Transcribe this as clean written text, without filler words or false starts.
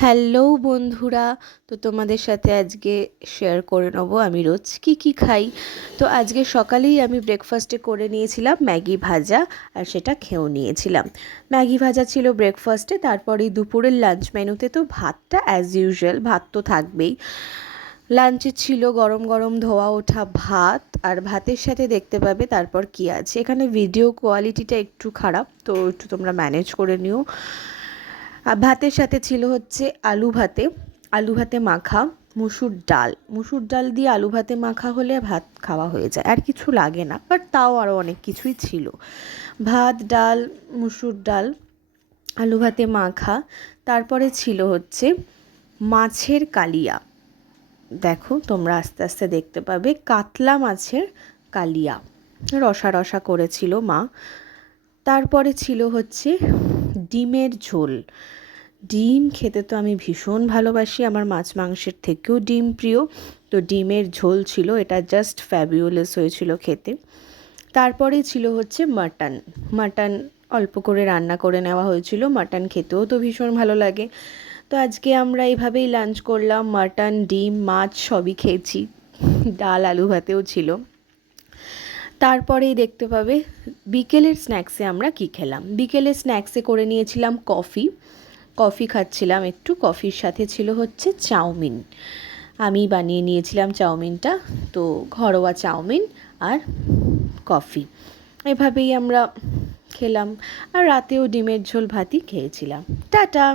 Hello বন্ধুরা, তো তোমাদের সাথে আজকে শেয়ার করে নেব আমি রোজ কি খাই। তো আজকে সকালেই আমি ব্রেকফাস্টে করে নিয়েছিলাম ম্যাগি ভাজা, আর সেটা খেয়েও নিয়েছিলাম। ম্যাগি ভাজা ছিল ব্রেকফাস্টে, তারপরে দুপুরের লাঞ্চ মেনুতে তো ভাতটা অ্যাজ ইউজুয়াল, ভাত তো থাকবেই। লাঞ্চে ছিল গরম গরম ধোয়া ওঠা ভাত, আর ভাতের সাথে দেখতে পাবে তারপর কি আছে। এখানে ভিডিও কোয়ালিটিটা একটু খারাপ, তো একটু তোমরা ম্যানেজ করে নিও। আর ভাতের সাথে ছিল হচ্ছে আলু ভাতে মাখা মুসুর ডাল দিয়ে আলু ভাতে মাখা হলে ভাত খাওয়া হয়ে যায়, আর কিছু লাগে না, বাট তাও আরও অনেক কিছুই ছিল। ভাত, ডাল, মুসুর ডাল, আলু ভাতে মাখা। তারপরে ছিল হচ্ছে মাছের কালিয়া। দেখো তোমরা আস্তে আস্তে দেখতে পাবে, কাতলা মাছের কালিয়া রসা রসা করেছিল মা। তারপরে ছিল হচ্ছে ডিমের ঝোল। ডিম খেতে তো আমি ভীষণ ভালোবাসি, আমার মাছ মাংসের থেকেও ডিম প্রিয়। তো ডিমের ঝোল ছিল, এটা জাস্ট ফ্যাবিউলাস হয়েছিল খেতে। তারপরে ছিল হচ্ছে মাটন অল্প করে রান্না করে নেওয়া হয়েছিল। মাটন খেতেও তো ভীষণ ভালো লাগে। তো আজকে আমরা এইভাবেই লাঞ্চ করলাম, মাটন, ডিম, মাছ সবই খেয়েছি। ডাল আলু ভাতেও ছিল। তারপরেই দেখতে পাবে বিকেলের স্ন্যাক্সে আমরা কি খেলাম। বিকেলের স্ন্যাক্সে করে নিয়েছিলাম কফি খাচ্ছিলাম একটু। কফির সাথে ছিল হচ্ছে চাউমিন। আমি বানিয়ে নিয়েছিলাম চাউমিনটা, তো ঘরোয়া চাউমিন আর কফি, এভাবেই আমরা খেলাম। আর রাতেও ডিমের ঝোল ভাতই খেয়েছিলাম। টাটা।